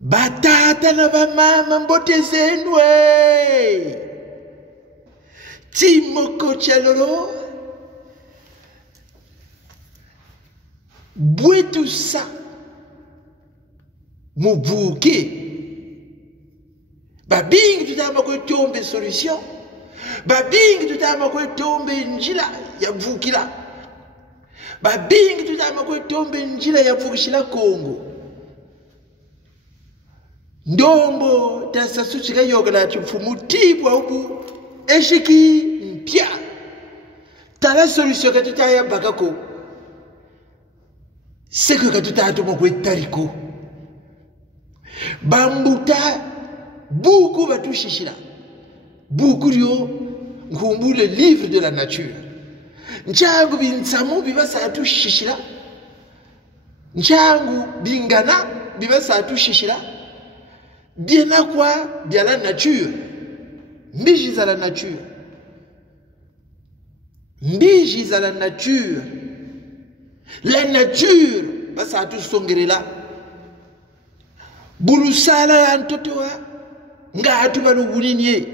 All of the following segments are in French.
Batata na bamama mbote zenu Timoko Chalolo Bwetu sa Mubuke Babing tutama kwe tombe solution Babing tutama kwe tombe njila ya vukila Babing tutama kwe tombe njila ya vukishila Kongo Ndombo tasasuchika yoga na chufumutibwa ubu Eshiki mpya Tala solution katuta ya bakako Seko katuta atomo kwe tariko Bambuta Beaucoup va tout chichira. Beaucoup rio ngumbu le livre de la nature. Nchangu binsamu biba sa tout chichira. Nchangu bingana biba sa tout chichira. Bien à quoi? Bien la nature. Mbiji à la nature. Mbiji à la nature. La nature va sa tout songerela. Burusala antotoa. Nga atuba luguninye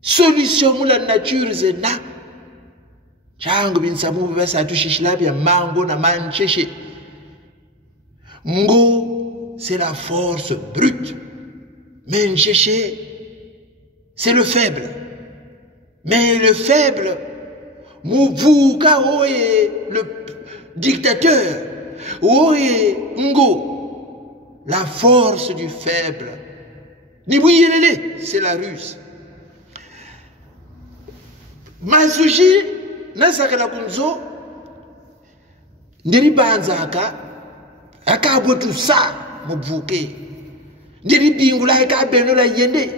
solution mu la nature zena changu binsamu basa tushishilabya mango na mancheshe ngo c'est la force brute mancheshe c'est le faible mais le faible muvuka oye le dictateur oye ngo la force du faible c'est la ruse. Masuji nasakala kunzo ndiri banzaka akabo tout ça mubuke ndiri bingula aka benola yende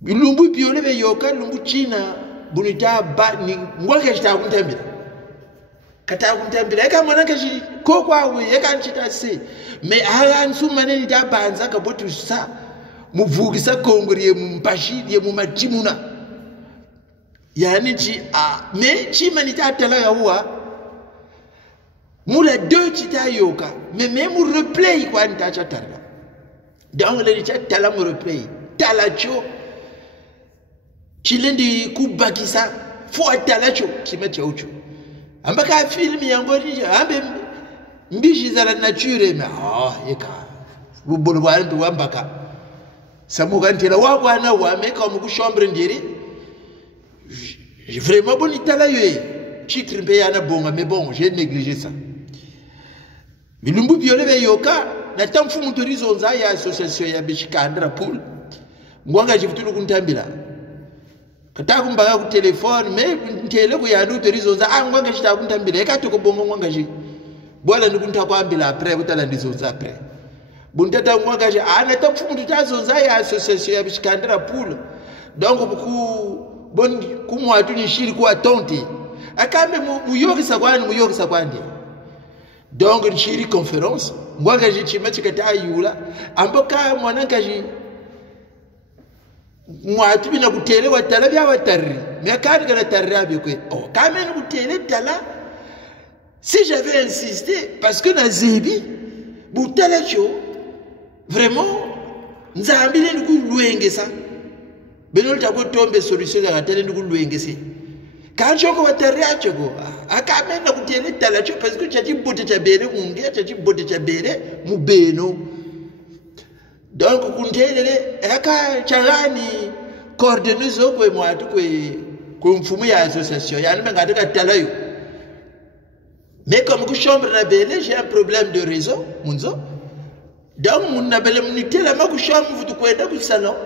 bilumbu biole be yoka lumbu china bunita ba ni ngwake chita kuntambira kata kuntambira eka mwanake chi kokwa we eka nchita se mais ala nsumane ni dabanza kabotu sa muvugisa kongoriye mumpashi ye mumatimuna yani chi a mais chi manita tala ya huwa mula deux chita yoka mais même replay kwa nta chatala donc le chatala mu replay talacho chilendi kubakisa fo talacho kimecha ucho ambaka film yangori ambe Mbiji za la nature me yeka bubulu bantu wambaka samuka ntela wakwana wameka mukushombre ndiri vraiment bon itala yo titre mpe yana bonga mais bon j'ai négligé ça bilumbu biole be yoka na tamfu muturizo nza ya association ya bishikandra pool ngwanga jivutulu kuntambira kata kumbaga ku telefone mais ntele ku ya nuturizo nza ngwanga chita kuntambira eka to bonga ngwanga ji Bola nukunta kwambila après butala ndizonza après buntata mwagaje ana tamfumu tutazonza ya association ya bishikandira pool donc buku bon kumwatu ni shiri kwa tonti akambe muyogisa kwandi donc ni shiri conférence mwagaje chimachi kata yula amboka mwanangaji mwatu bina kutele watala bya watari mekani kana tarrabe kwe kame ni kutele tala. Si j'avais insisté, parce que dans Zébi, Boutalacho, vraiment, nous avons mis le coup de l'ouengesa. Benol tabo tombe solution de la télé nous l'ouengesa. Quand je vois ta réaction, à quand même nous tiens talacho parce que tu as dit botte tabere, tu as dit botte tabere, mu beno. Donc, vous avez dit, charani coordonner ça pour moi, tout comme fumé à l'association. Il y a un mec qui a talayo. Mais comme vous chambre na belé, j'ai un problème de réseau, munzo. Donc mon nabele munité la ma ku chambre vous kwenda ku salon.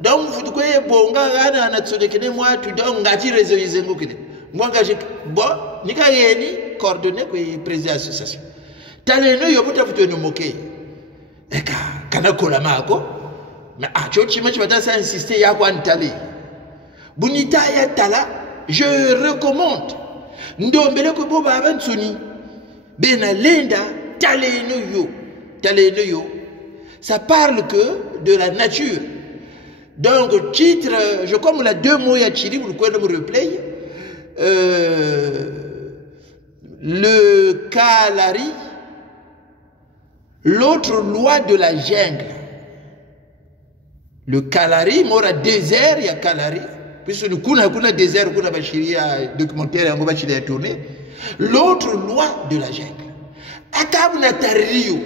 Donc vous kweye bonga gana na tsodekene moi tu donc ngati réseau yizengo kide. Mwanga je bon nika yeni coordonner ku président association. Taleno yobuta futo no moke. Eka kana kola mako. Mais a chochi machi batasa insister ya kwa ntali. Bunita ya tala, je recommande Ndombele ko boba abantsuni bena lenda taleno yo ça parle que de la nature donc titre je comme la deux mots ya chiri vous pouvez me replay le Kalari l'autre loi de la jungle. Le Kalari, mora désert, il y a Kalari. Puisque nous kuna désert, kuna bachiri documentaire, on va tourner. L'autre loi de la jungle. Akabuna tario.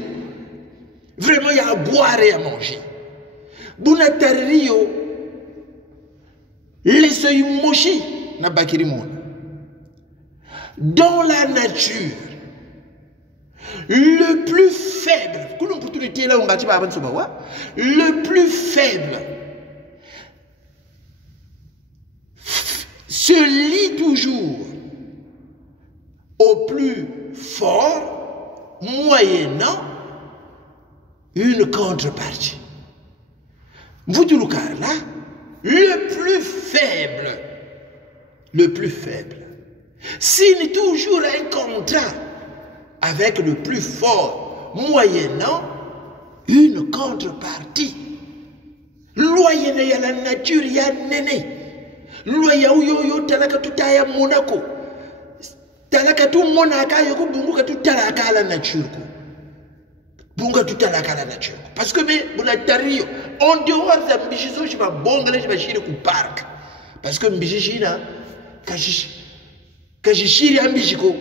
Vraiment, il y a à boire et à manger. Buna tario. Laissez mochi na bakiri mona. Dans la nature, le plus faible, le plus faible se lie toujours au plus fort, moyennant une contrepartie. Vous dites là, le plus faible, signe toujours un contrat avec le plus fort, moyennant une contrepartie. Loyenne ya la nature ya nene. Loya uyo talaka tutaya monako. Talaka tu monaka yoko bunguka tutalaka la nature ko. Bunga tutalaka la nature. Parce que mais bonatario en dehors de mbijizo je va bongale je va chire ku parc. Parce que mbijijina kajishiri ambijiko.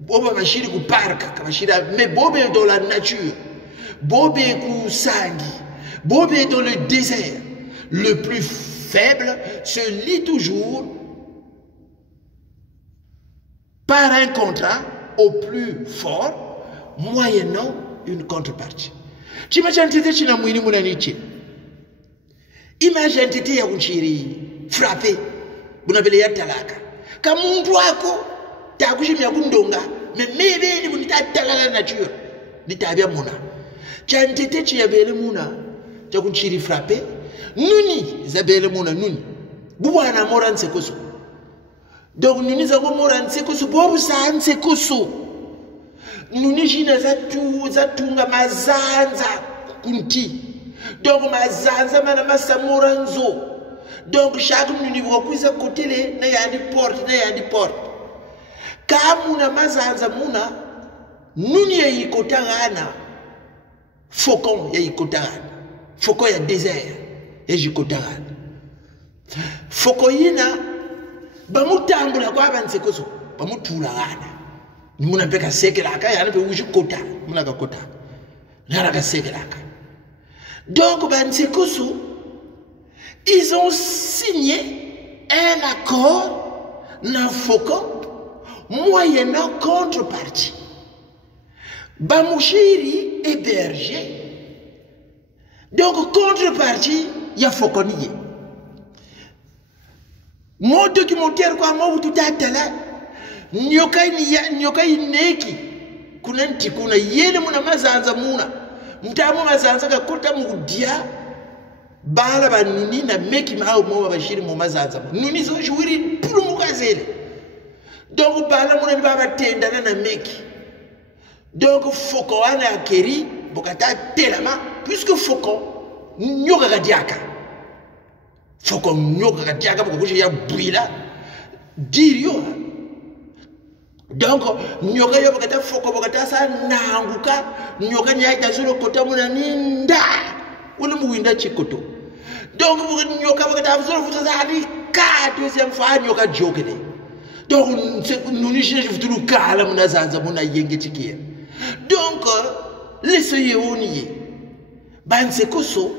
Boba bashiri ku parc, kabashira mais bobe dans la nature. Bobe ku sangi. Bobe dans le désert. Le plus faible se lie toujours par un contrat au plus fort, moyennant une contrepartie. T'imagines que tu as mouini mounanichi. Imagine que tu as frappé. Bunabele ya talaka. Kama mtu wako takushimia kundonga mebe ni munita talala nature nitabia muna chantete chiyabele muna takunchiri frappe nuni zabele muna nuni bubwana mora nsekoso donc nuni zako mora nsekoso bobu sa nsekoso nuni jina zatunga mazanza kunti donc mazanza mana masamora nzo donc chaque nuni wakuiza kotele na yandi porte Kamuna mazanza muna nuni ya yikotagana faucon ya yikotagana faucon ya désert ya yikotagana faucon yina bamutambula kwa bansekoso bamutulagana muna peka sekelaka yana pe ujikota muna kakota nara ka sekelaka donc bansekoso ils ont signé un accord na faucon moyennant contrepartie. Bamouchiri hébergé. Donc, contrepartie, il y a fauconnier. Mon documentaire, quoi, moi, tout à l'heure, nyoka ineki. Kunanti, kuna yele muna mazanza muna. Mutamu mazanza kakota mudia. Bala ba nuni na meki mao mwa bashiri mu mazanza. Nuni zo jouiri pulu mukazele. Donc, bala muna baba tenda na meki. Donc, faucon ana akeri, bokata telama, puisque faucon, nyoka kadiaka. Faucon nyoka kadiaka, boko ya brila, dirio. Donc, nyoka yo bokata faucon, bokata sa nanguka, nyoka nyaita zuro kota muna ninda. Ule muwinda chikoto. Donc, nyoka bokata zuro futa za alika, deuxième fois, nyoka jokene. Donc, nous n'y cherchons tout le cas, là, mon azanza, mon ayengetikia. Donc, laissez on y est. Ban sekoso,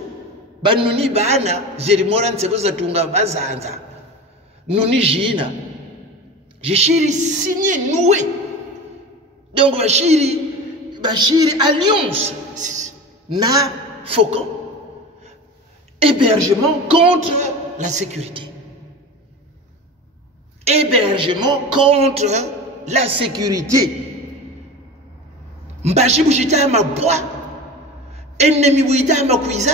ban nuni bana, jerimoran sekosa tunga bazanza. Nuni jina. Jishiri signé, noué. Donc, Bachiri alliance. Na faucon. Hébergement contre la sécurité. Hébergement contre la sécurité. Mbashi bushita mabwa. Ennemi buita makwiza.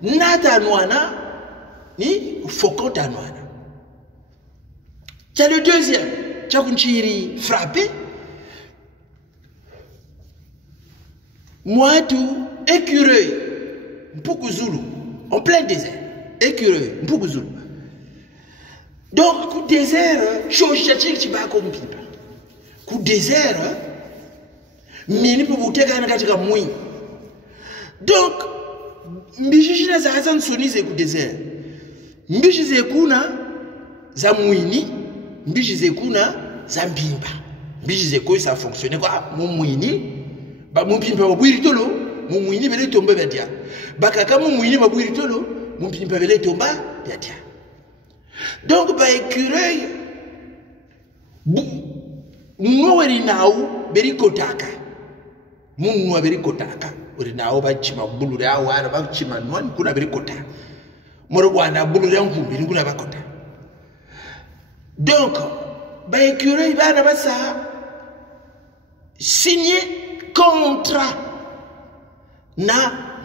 Nata noana. Ni faucon tanwana. C'est le deuxième. Tchakunchiri frappé. Moi tout écureuil. Mpukuzulu. En plein désert. Écureuil. Mpukuzulu. Donc, coup désert, chose tu vas comme pipa. Coup désert, mini pour bouter kana katika mui. Donc mbishishina za Hassan Soni zeku désert. Mbishi zekuna za muini, mbishi zekuna za mbimba. Mbishi zeku ça fonctionne quoi? Mon muini, ba mon pimpa ba bwiritolo, mon muini bele tomba betia. Bakaka mon muini ba bwiritolo, mon pimpa bele tomba betia. Donc ba écureuil mweri nao beri kotaka. Munwa beri kotaka. Ori nao ba chima bulu ya wana ba chima nwani kuna beri kotaka. Moro wana bulu ya ngumbi kuna ba kota. Donc ba écureuil bana ba sa signer contrat na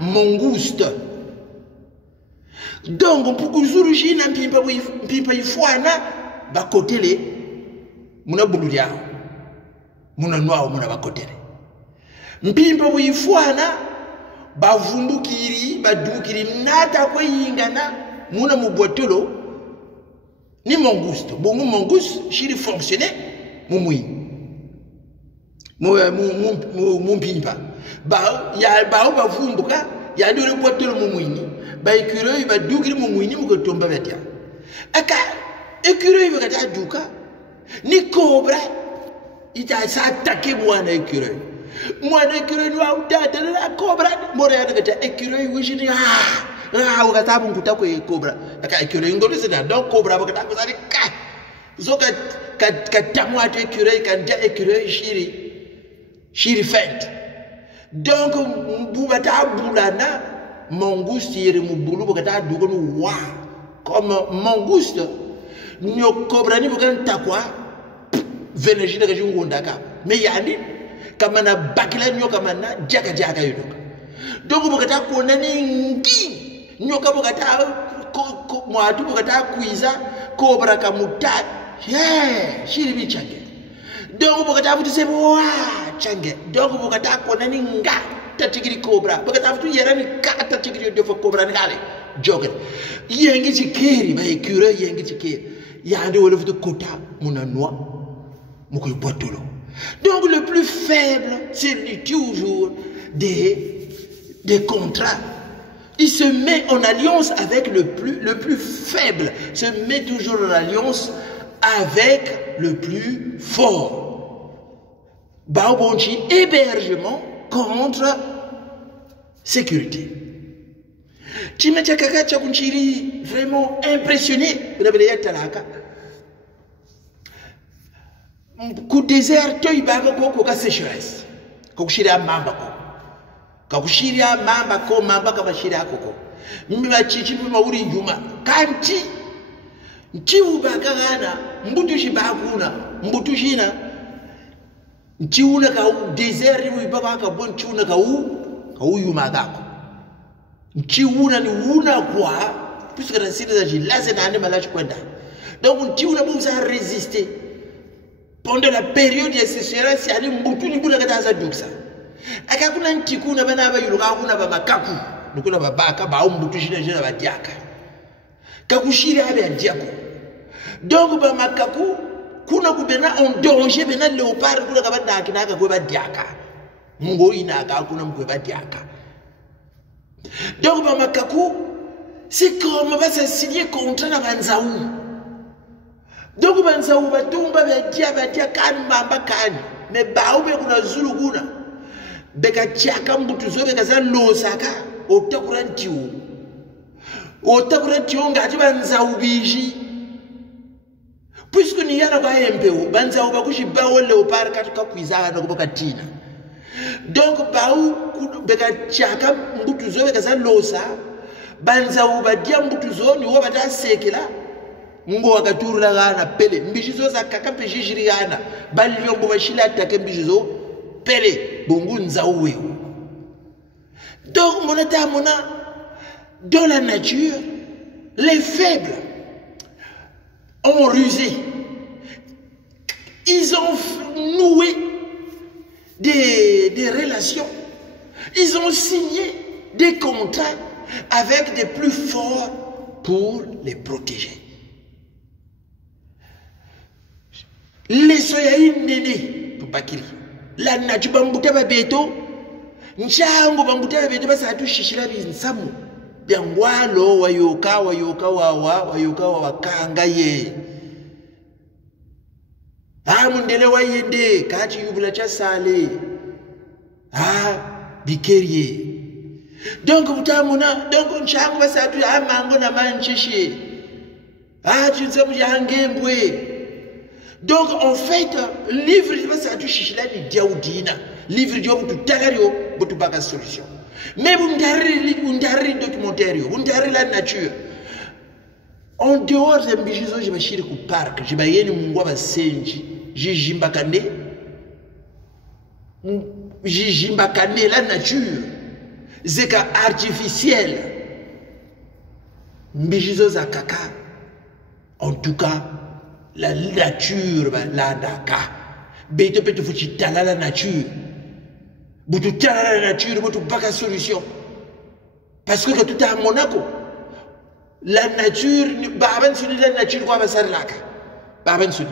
mangouste. Donc pour kuzuru jina mpimpa ifwana ba kotele muna bulu ya muna nwao muna ba kotele. Mpimpa wifwana bavumbukiri badukiri nata kwa yingana muna mubotolo ni mangouste bongo mangouste chiri fonctionner mumui mpimpa ba ya ba bavumbuka ya dole botolo mumuini ba écureuil badukiri mumuini mukotomba betia aka écureuil bakata duka ni cobra ita sa attaquer mwana écureuil. Moi, l'écureuil noir, la cobra, moi, l'écureuil, oui, je dis, ah, on va t'avoir un cobra. L'écureuil, on va donc cobra, on va t'avoir un cas. Ils ont qu'à t'avoir un écureuil, quand t'as écureuil, chiri fait. Donc, on va t'avoir mangouste, il y a un boulot, on va t'avoir un comme mangouste, nous cobra, nous va t'avoir venez, je vais vous dire, mais il y a kamana bakila nyoka mana jaga jaga yudoka donc bokata kona ningi nyoka bokata mwatu bokata kuiza cobra kamuta shiri bichange donc bokata futu sebo wa change donc bokata kona ninga tatigiri cobra bokata futu yerani ka tatigiri defo cobra ngale joga yengi chikeri ba écureuil yengi chikeri yande wala futu kota muna noa mukoy botolo. Donc le plus faible, c'est toujours des contrats. Il se met en alliance avec le plus faible, se met toujours en alliance avec le plus fort. Baobonchi, hébergement contre sécurité. Timetia kaka tchakunchiri, vraiment impressionné. Ku désert to ibanga ko ka sécheresse ko kushira mamba ko ka kushira mamba ko mamba ka bashira koko mbiba chichi mbiba uri njuma kanti nchi ubaka gana mbutu shibakuna mbutu shina nchi una ka désert ibu ibaka ka bon nchi una ka yuma kako nchi una ni una kwa puisque la siri za jilaze na ane malachi kwenda donc nchi una buza résister. Pendant la période de sécheresse, il y a des gens qui ont été duksa. Akakuna ntikuna bana ba yuruka kuna ba makaku. Nukuna ba baka ba umbutu jina ba diaka. Kakushiri abe diako. Donc ba makaku kuna kubena en danger bena léopard kuna ka ba dakina ka ba diaka. Mungo ina ka kuna mko ba diaka. Donc ba makaku c'est comme ba se signer contrat na banzaou. Donc banzaou batumba batia kan mamba kan me baube kuna zulu kuna beka chaka mbutu zo beka za losaka otakurantiwo ngati banzaou biji puisque ni yana ba MPO banzaou bakushi bawo léopard katika kuizana na kuboka tina donc baou beka chaka mbutu zo beka za losa banzaou badia mbutu zo ni wo bata sekela ngo wakaturula gana pele mbijizo za kaka pejijiri gana baliyombo bashila atake mbijizo pele bongo nzaouwe. Donc dans la nature les faibles ont rusé, ils ont noué des relations, ils ont signé des contrats avec des plus forts pour les protéger. Les soyaïs nénés, pour Bakiri, la nature bambuta babeto nchango bambuta babeto basa tushishira binsamu byangwalo wayoka wayoka wakanga ye mundele wayende kati yubula cha sale bikerie donc butamuna donc nchango basa tu mango na manchishi tunsamu yangembwe. Donc en fait, livre ça tu chichila ni diaudina, livre dio tu tagario botu baka solution. Mais vous ndari documentaire, vous ndari la nature. En dehors de mbijizo je bashiri ku park, je bayeni mungwa basenji, jijimbakane. Jijimbakane la nature. Zeka artificiel. Mbijizo za kaka. En tout cas, la nature, la daka. Beto peto fuchi tala la nature. Butu tala la nature, butu baka solution. Parce que tout est à Monaco. La nature, baban suni la nature kwa basar laka. Baban suni.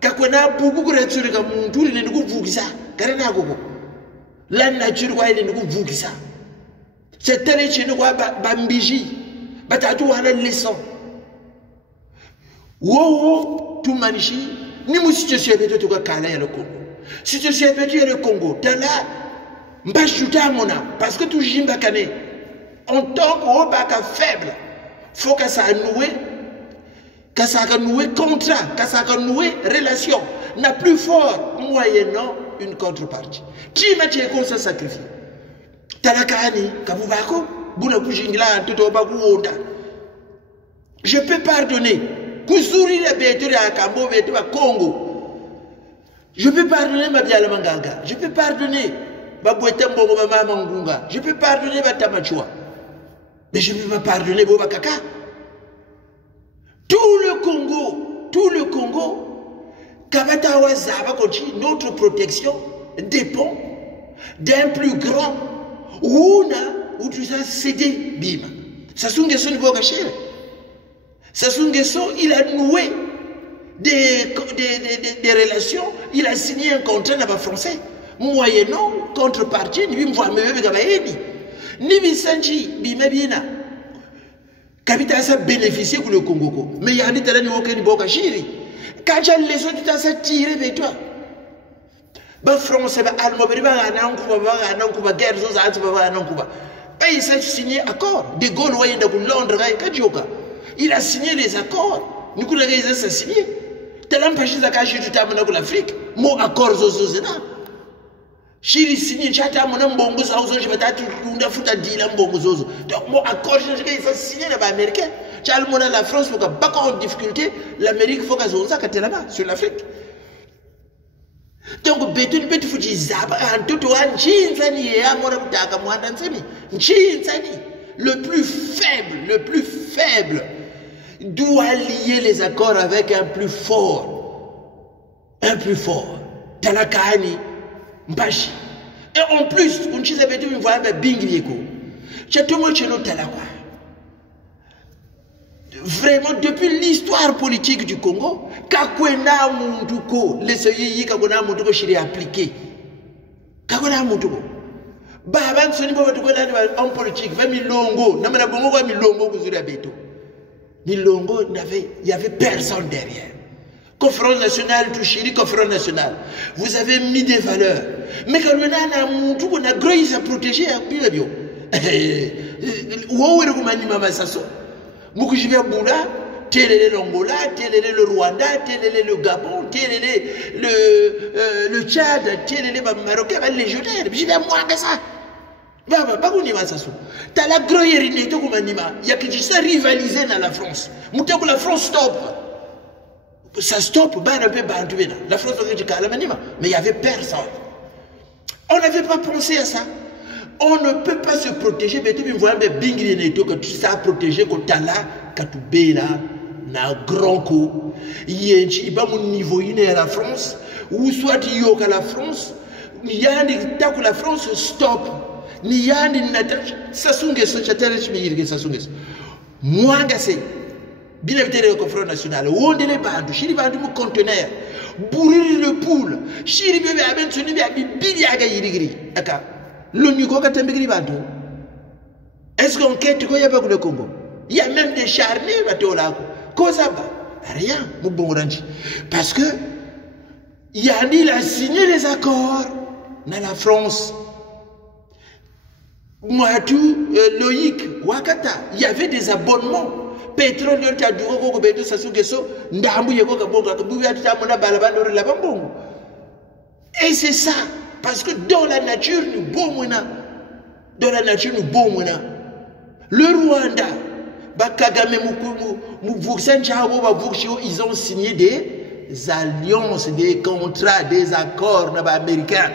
Kakwena buku kuretsuri ka muntu ni nuku vugisa. Karena gogo. La nature kwa ile nuku vugisa. C'est tel chino kwa bambiji. Batatu wana leçon. Wow, tout manichi, ni mu situation beto to ka kala ya le Congo. Situation beto ya le Congo, tala mbashuta mona parce que tout jimba kané. En tant que baka faible, faut que ça noué contrat, que ça noué relation, n'a plus fort moyennant une contrepartie. Qui m'a dit qu'on se sacrifie? Tala kani kabubako, buna kujingla toto baku onda. Je peux pardonner. Kusuri la béture à Kambo, à Congo. Je peux pardonner ma biala manganga. Je peux pardonner ma boetembo, ma maman mangunga. Je peux pardonner ma tamachua. Mais je ne peux pas pardonner Boba Kaka. Tout le Congo, Kabatawa Zaba Kochi, notre protection dépend d'un plus grand. Ouna, où tu as cédé, bim. Sassou Nguesso ne va pas cacher. Sassou Nguesso, il a noué des relations, il a signé un contrat avec les Français. Moyennant, contrepartie, ni bim voit me gabaeni. Ni bisanji, bimabina. Capita ça bénéficier pour le Congo. Mais il y a des talents qui ne boka chiri. Quand tu as les autres, tu as tiré avec toi. Ba France, ba almo, ba guerre, il s'est signé accord. De Gaulle, Londres, il a signé les accords. Nous avons signé. Talam Pachi Zakashi, tu t'as l'Afrique. Mon accord, Zozozena. Chiri signé, tu as mon bongo, je vais t'attendre bongo zozo. Donc, mon accord, je signé là-bas américain. Tu as le monde à la France, pour pas en difficulté. L'Amérique, il faut qu'elle soit là-bas, sur l'Afrique. Donc, Béton, Béton, Fuji, Zaba, en tout cas, Nchinsani, et Amorabutaka, Mwandansani. Nchinsani, le plus faible, doit lier les accords avec un plus fort. Un plus fort. Talakani, Mbashi. Et en plus, on dit que tu vois un binglieko. Tu as tout le monde chez nous, Talakwa. Vraiment, depuis l'histoire politique du Congo, Kakwena Munduko, les Soyi, Kakona Munduko, je l'ai appliqué. Kakona Munduko. Baban Soni Bobo, en politique, 20 000 longo, n'a pas bongo, 20 000 longo, vous avez béto. Milongo, il n'y avait personne derrière. Conférence nationale, Touchiri, conférence nationale. Vous avez mis des valeurs. Mais quand on a grandi à protéger, où est-ce que Moukoujibe Boula, tel est l'Angola, tel est le Rwanda, tel est le Gabon, tel est le Tchad, tel est le Marocain, les légionnaires. Je vais moi que ça. T'as la groyerine, il y a que tu sais rivaliser dans la France. La France stop. Ça stoppe, la France mais il n'y avait personne. On n'avait pas pensé à ça. On ne peut pas se protéger, mais tu vois, mais bingri neto que tu sais protéger quand tu as là, quand tu bela, na grand coup, il y a un niveau à la France, ou soit il y a la France, il y a des tas que la France stop. Ni y a des Sassou Nguesso, moi, c'est bien évité le conférence nationale. Où on est les bandes, chez les bandes, mon conteneur. bourrir le poule chiri bebe aben soni be abibili aga yirigri aka l'ONU ko katembigri bantu. Est-ce qu'on quête ko yaba ko le Congo? Il y a même des charniers bateau là ko ça ba rien mu bongoranji parce que il a signé les accords dans la France. Moi tout Loïc Wakata, il y avait des abonnements pétrole yo ta duro ko beto sasugeso ndambu yeko ka bonga ka buya ta mona balabando la bambongo. Et c'est ça parce que dans la nature nous bomona, dans la nature nous bomona. Le Rwanda Bakagame ils ont signé des alliances, des contrats, des accords américains.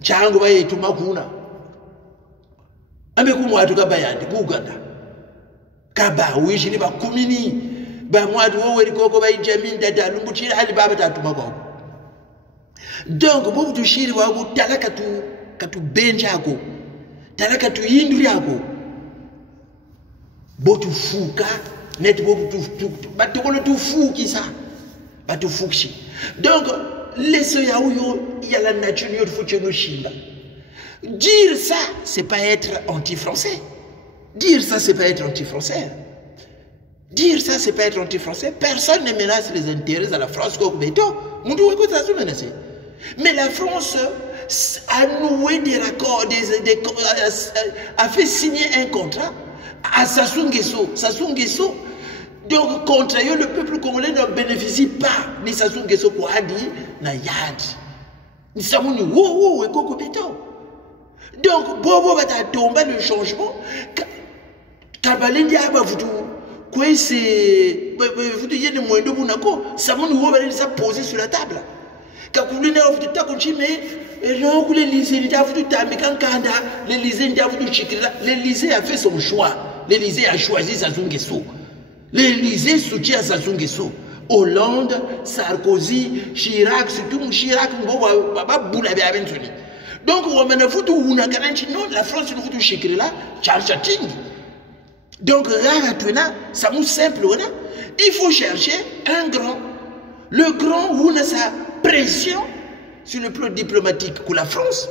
Chango ba yetu makuna. Amekumu atuka bayandi kuganda. Kaba wishini ba kumini ba mwadu wori koko ba injamin dada lumbuchira hali baba tatuma kwa. Donc bobu tushiri wa talaka katu benja yako. Talaka tu yinduri yako. Botu fuka net bobu tu batukolo tu fuki ça. Batu fukshi. Donc les yaouyo il y a la nature yo fuchi no shinda. Dire ça, c'est pas être anti-français. Dire ça, c'est pas être anti-français. Dire ça, c'est pas être anti-français. Personne ne menace les intérêts de la France comme Beto. Mais la France a noué des raccords, a fait signer un contrat à Sassou Nguesso. Sassou Nguesso. Donc, contre eux, le peuple congolais ne bénéficie pas ni Sassou Nguesso pour Adi, na Yad. Ni Samouni, wow, et Koko Beto. Donc, Bobo va tomber le changement. Kabalendi aba vutu. Quoi c'est. Vous dites, il y a des moyens de Monaco. Ça m'a nous va poser sur la table. Kakoulina a vutu takonchi, mais. L'Élysée, l'Élysée a fait son choix. L'Élysée a choisi Sassou Nguesso. L'Élysée soutient Sassou Nguesso. Hollande, Sarkozy, Chirac, surtout Chirac, Baba Boulabe Abentoni. Donc, la France nous fout chikri là, charchating. Donc, ça nous simple, il faut chercher un grand. Le grand, où on a sa pression sur le plan diplomatique pour la France.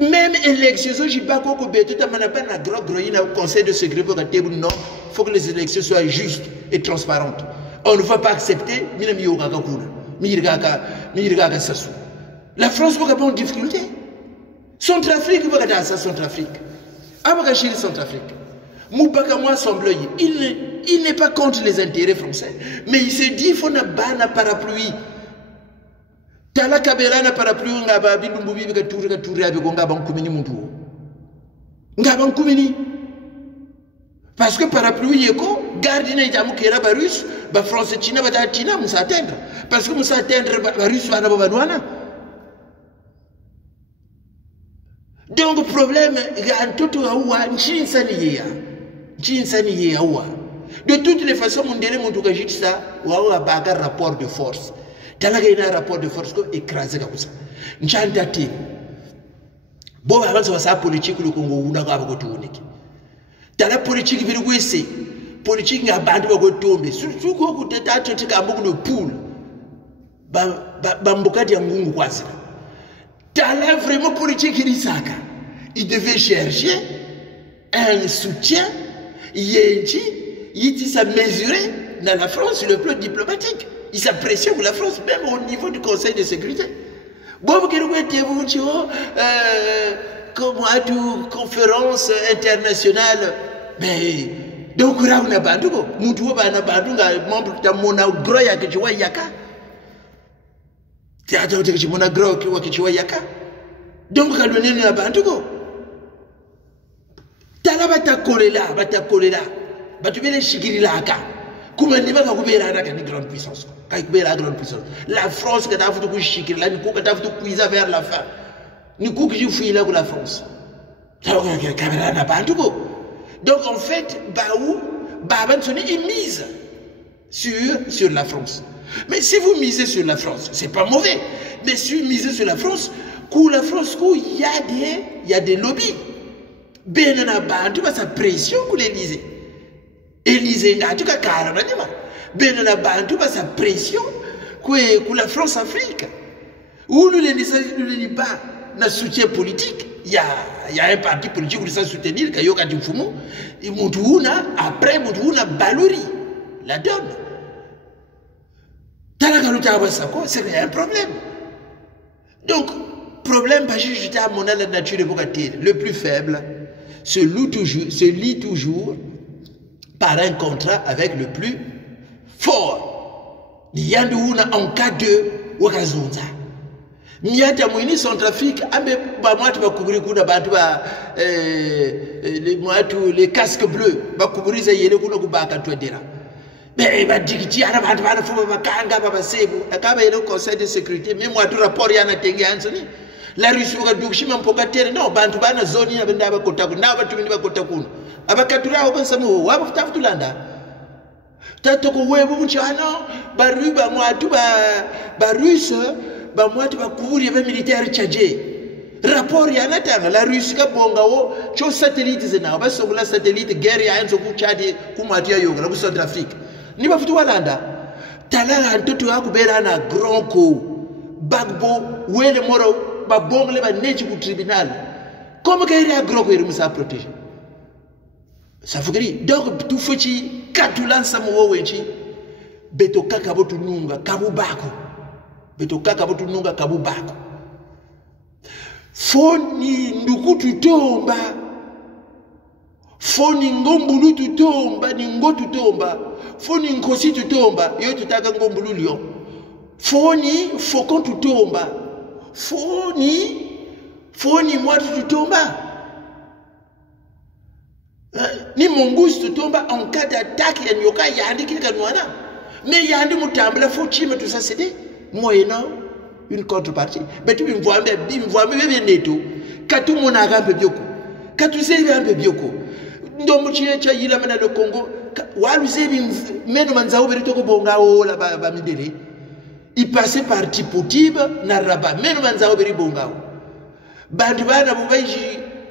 Même élection, je ne sais pas comment au conseil de sécurité pour non, il faut que les élections soient justes et transparentes. On ne va pas accepter, la France va avoir une difficulté. Centrafrique va avoir ça, Centrafrique. Abakachiri Centrafrique. Moubaka moi semble il n'est pas contre les intérêts français, mais il se dit qu'il faut une parapluie. Tala kabera na parapluie ngaba bilumbu bibi ka tour avec ngaba nkumini muntu. Ngaba nkumini. Parce que parapluie yeko gardien jamu kera ba russe ba français china ba tina musa atteindre parce que musa atteindre ba russe wana ba banwana. Donc le problème de toutes les façons mon dirait mon tout ça ou un rapport de force. T'as un rapport de force qui écrasé comme ça. N'chantati. Bon avant ça politique le Congo ou n'a pas beaucoup de t'as la politique virgouessée politique n'a pas beaucoup de tomber surtout quand tu t'as tout à beaucoup de poule. Bamboka diangungu kwasi. T'as là vraiment politique Irisaka. Il devait chercher un soutien, il s'est mesuré dans la France sur le plan diplomatique. Il s'est pressé pour la France, même au niveau du Conseil de sécurité. Bon, comme à une conférence internationale, mais donc là on a bandu, Moutou a bandu, membre de mon agroya que tu vois yaka. Théâtre de mon agro que tu vois yaka. Donc on a donné la bandu. Tala bata kolela, batu bele shigiri la aka. Kuma ni baka kubera na ni grande puissance. Kai kubera grande puissance. La France que t'as foutu ku shigiri la ni ku ka t'as foutu kuiza vers la fin. Ni ku ki fuyi la pour la France. Donc en fait, il mise sur la France. Mais si vous misez sur la France, c'est pas mauvais. Mais si vous misez sur la France, il y a des lobbies. Ben na bantu ba sa pression pour l'Élysée n'a tout cas carrément. Ben na bantu ba sa pression que la France-Afrique, où nous ne pas de soutien politique, il y a un parti politique qui doit soutenir, qui a dit Fumo, et après, Moutouna Balori, la donne. C'est un problème. Donc, problème, pas juste à mon la nature de le plus faible se lie toujours par un contrat avec le plus fort. Il y a en cas de Wakazonza. Miata Mouini Centrafrique, les casques bleus, mais il va dire qu'il y a un conseil de sécurité, mais moi, tout rapport, il y a un la Russie va dire non, Bantubana zone ya benda bakotaku na batu ndi bakotaku abakatura obansamu wabafutafutulanda tatoko webu mchano baruba mwatu ba russe ba mwatu bakuburi ba militaire tchaje rapport ya natanga la Russie ka bongawo cho satellite zena basongula satellite guerre ya enzo ku Chad ku mwatu ya yoga ku South Africa ni bafutu walanda talala ntoto yakubera na grand coup bagbo wele moro ba bongle ba neji ku tribunal comme que il y a gros que il ça protéger ça faut dire donc tout foti katulan samo wenchi beto kaka botu nunga kabubako beto kaka botu nunga kabubako foni nduku tutomba foni ngombulu tutomba ni ngotu tutomba foni nkosi tutomba yo tutaka ngombulu lio foni fokon tutomba foni mwatu tutomba ni mongoose tutomba en cas d'attaque ya nyoka yandi kilika nwana mais yandi mutambla faut chima tout ça céder moyennant une contrepartie mais tu me vois bien neto katu mona gambe bioko katu sebi ambe bioko ndombo chicha yila mana le Congo walu sebi meno manzao beritoko bonga ola ba midele il passait par Tipotib na Rabat meno manzao beri bongao bantu bana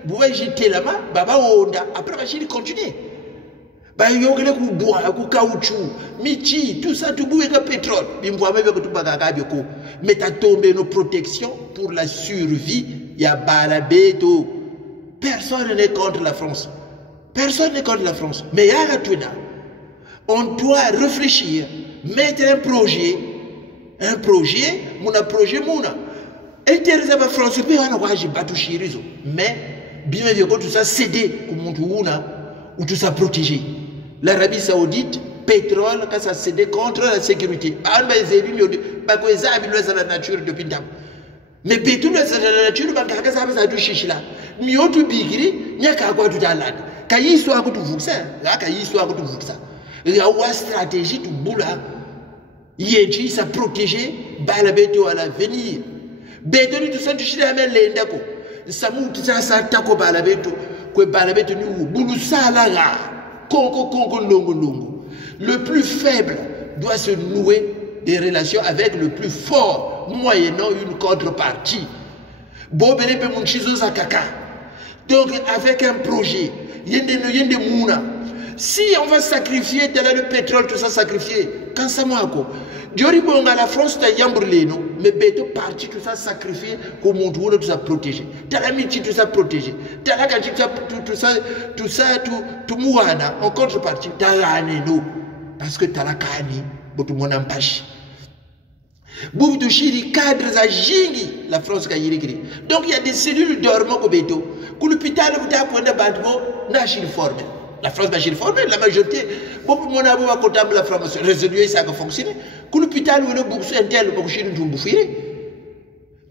bubaiji telama baba onda après bachili continuer ba yogele ku bois ku caoutchouc michi tout ça tout bouega pétrole bimvwa mebe ko tubaka kabyoko meta tomber nos protections pour la survie ya balabeto personne n'est contre la France mais yara tuna on doit réfléchir mettre un projet mouna intéressé par France pe wana kwa jibatu shirizo mais bien vieux tout ça céder comme muntu una ou tout ça protéger l'Arabie Saoudite pétrole quand ça céder contre la sécurité alba zebi ba ko ezabi lo la nature depuis ndam mais pétrole la nature ba kaka ça du shishila miotu bigiri nyaka kwa tutalanda kayiso akutuvusa il y a une stratégie de boula yeji ça protéger balabeto à l'avenir beto ni tout ça tu chira melenda ko samu ça tako balabeto ko balabeto ni bulu sala la kongo longo le plus faible doit se nouer des relations avec le plus fort moyennant une contrepartie bobele pe munchizo za kaka donc avec un projet yende mouna si on va sacrifier le pétrole tout ça sacrifier quand ça moi Diori bonga la France ta yambrleno mais beto parti tout ça sacrifier comme on doit tout ça protéger tala miti tout ça protéger tala kaji tout ça tout mouana en contrepartie tala no parce que tala kani botu mona mpashi bobu de chiri cadres à jingi la France ka yirigri donc il y a des cellules dormant au beto que l'hôpital vous t'a prendre bandbo na chiri formé la France va formée, la majorité, beaucoup de monde va comptable la formation, résolue ça va fonctionner. Que l'hôpital ou le bourse intel pour chine tout bouffer.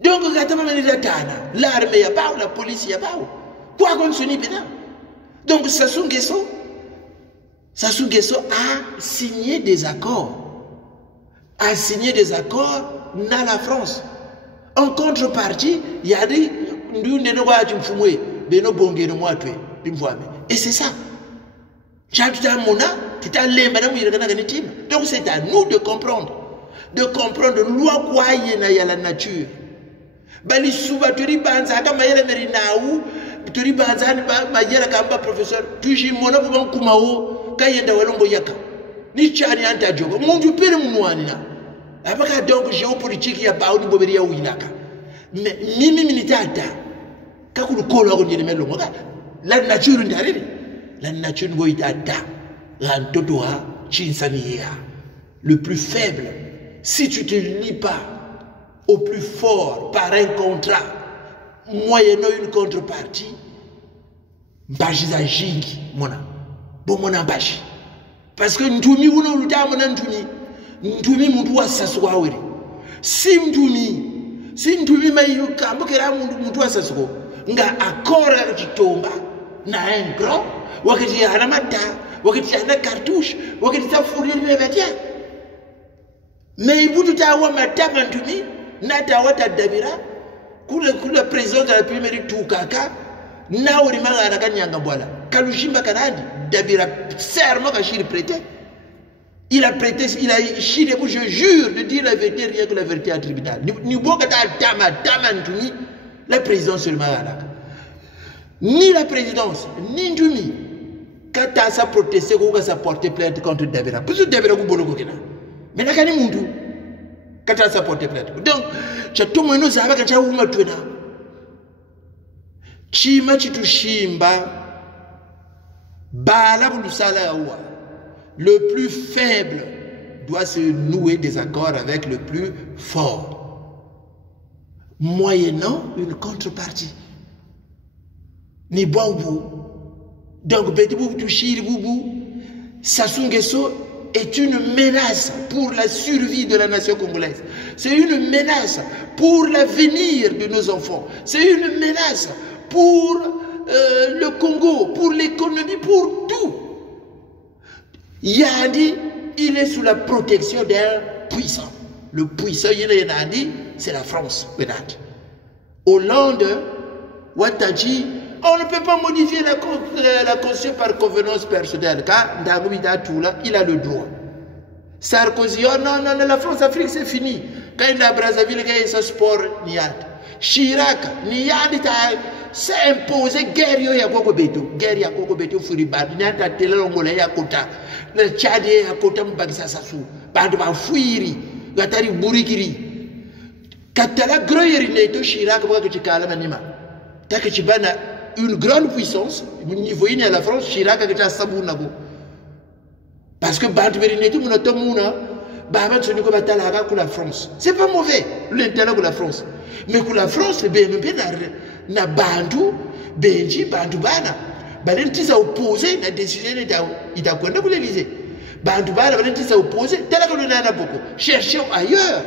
Donc regardez l'armée y a pas, la police y a pas. Quoi qu'on se nie bien. Donc Sassou Nguesso a signé des accords. Dans la France. En contrepartie, il y a des nous ne pas tu fumoué, beno bongé no moi tué, et c'est ça. Donc c'est à nous de comprendre loi quoi y a la nature. Bali suba turi banza kama yele merinaou turi banza ni ba yele kamba professeur tuji mona ko kumao kayenda walongo yaka ni chani anta jogo mundu pere munwani na Abaka donc géopolitique ya baudi boberia wilaka. Mais mimi minitata. Kakulu kolo ko ndile melo ngoka. La nature ndari. La nature ngo itata. Rantoto ha chinsaniya. Le plus faible, si tu te lis pas au plus fort par un contrat, moyennant une contrepartie, mbajiza jingi mona. Bon mona bashi. Parce que ntumi uno luta mona ntumi muntu wasaswa wiri. Si ntumi mayu kambokera muntu wasaswa nga akora chitomba na un grand wakati ana mata wakati ana cartouche wakati tafuri lebetia. Mais il vous a wa matama ntumi nata wata dabira kule président de la République tout kaka na uri manga na kanyanga bwala kalushimba kanadi dabira serment ka shiri prêté. Il a prêté, il a chiré, je jure de dire la vérité, rien que la vérité à tribunal. Ni boka ta tama ntumi la présidence sur Magalaka. Ni la présidence, ni ntumi kata sa protester ko sa porter plainte contre Dabira. Parce que Dabira ku bolo ko kena. Mais nakani muntu kata sa porter plainte. Donc, cha tomo ino za baka cha uma twena. Chima chitushimba bala bulusala ya uwa. Le plus faible doit se nouer des accords avec le plus fort, moyennant une contrepartie. Ni boubou. Donc, Betibou Touchir Boubou, Sassou Nguesso est une menace pour la survie de la nation congolaise. C'est une menace pour l'avenir de nos enfants. C'est une menace pour le Congo, pour l'économie, pour tout. Yandi, il est sous la protection d'un puissant. Le puissant, Yandi, c'est la France. Hollande, Ouattara, on ne peut pas modifier la Constitution par convenance personnelle, car il a le droit. Sarkozy, oh non, la France-Afrique, c'est fini. Quand il a Brazzaville, il y a ce sport, Chirac, s'est imposé guerre, il y a beaucoup de béton. Guerre, il y a beaucoup de béton, Furibad, il y a la télé, il y a Kota. Le Tchad, il y a Kota, Mbagisa Sassou. Badba Fouiri, Gatari Bourikiri. Katala Groyeri Neto, Chirac, Manima. Tant que tu as une grande puissance, au niveau de la France, Chirac a Sabou Nabo. Parce que Badberi Neto, Monotomuna, Babat se nous pour la France. C'est pas mauvais, l'intérêt de la France. Mais pour la France, le BNP n'a Bandou, Benji, Bandou Bana. Baden tisa opposé la décision il a quoi pour l'Élysée. Bandou Bana, Baden tisa opposé, tel que nous n'avons beaucoup. Cherchons ailleurs.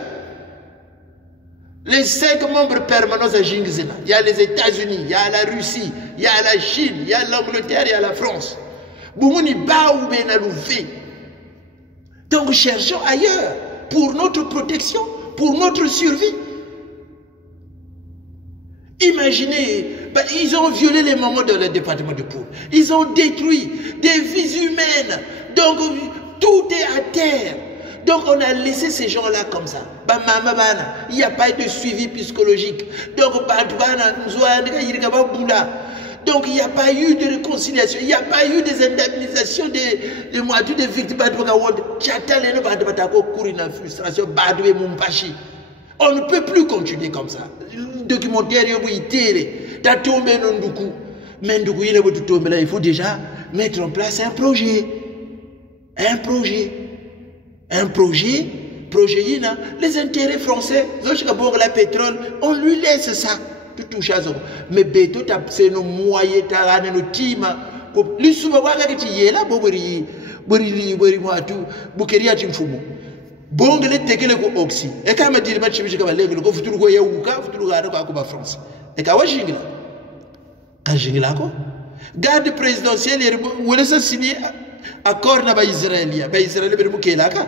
Les 5 membres permanents à Jingzena, il y a les États-Unis, il y a la Russie, il y a la Chine, il y a l'Angleterre, il y a la France. Boumouni Baou Benalouvé. Donc cherchons ailleurs pour notre protection, pour notre survie. Imaginez, ils ont violé les mamans dans le département de Pau. Ils ont détruit des vies humaines. Donc tout est à terre. Donc on a laissé ces gens-là comme ça. Il n'y a pas eu de suivi psychologique. Donc il n'y a pas eu de réconciliation. Il n'y a pas eu des indemnisations de moitié des victimes. On ne peut plus continuer comme ça. Le documentaire est tombé. Mais il faut déjà mettre en place un projet. Les intérêts français, la pétrole, on lui laisse ça. Tout chose. Mais béto c'est nos moyens, nos teams. Les sous-marins qui sont là, bon, les tekele ko oxy. Et quand me dit match je vais aller ko futuru ko yewuka futuru ga ko ba France. Et ka wajingila. Ka jingila ko. Garde présidentielle wala sa signé accord na ba israélien. Ba israélien be mukela ka.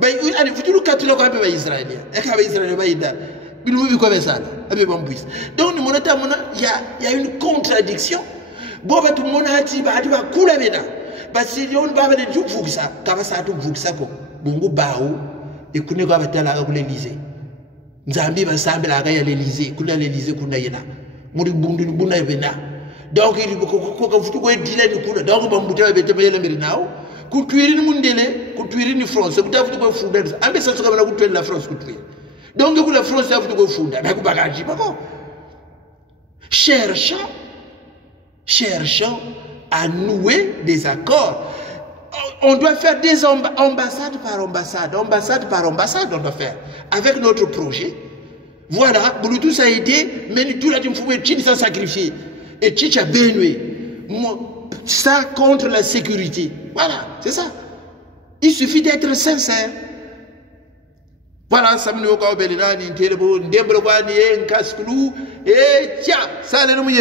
Ba ali futuru katula ko ba israélien. Et ka ba israélien ba ida. Il nous comme ça là. Avec bambouis. Donc mon état il y a une contradiction. Bon ba tout mon ati ba ati ba kula bena. Ba si on ba ba de tout fuksa. Ka ba sa tout fuksa ko. Bongo baou. Et qu'on est à l'Élysée. Nzambi va sembler à l'Élysée, qu'on a l'Élysée, qu'on a yéna. Mouribundu, Buna Vena. Donc il faut que vous dites, donc on va bouter avec le Mérinao, Coutuiri ni mundele, coutuiri ni France, vous avez tout foutre. Ambe ça sera la coutuiri la France coutuiri. Donc vous la France vous tout foutre. Mais vous bagaji pas quoi. Cherchant à nouer des accords. On doit faire des ambassades par ambassade, on doit faire avec notre projet. Voilà, Bluetooth a aidé, mais tout là tu me fais sans sacrifier. Et tu as béni. Ça contre la sécurité. Voilà, c'est ça. Il suffit d'être sincère. Voilà, ça me dit encore Belina, ni Télébo, ni Debroba, ni Nkaskulu, et tiens, ça allait nous y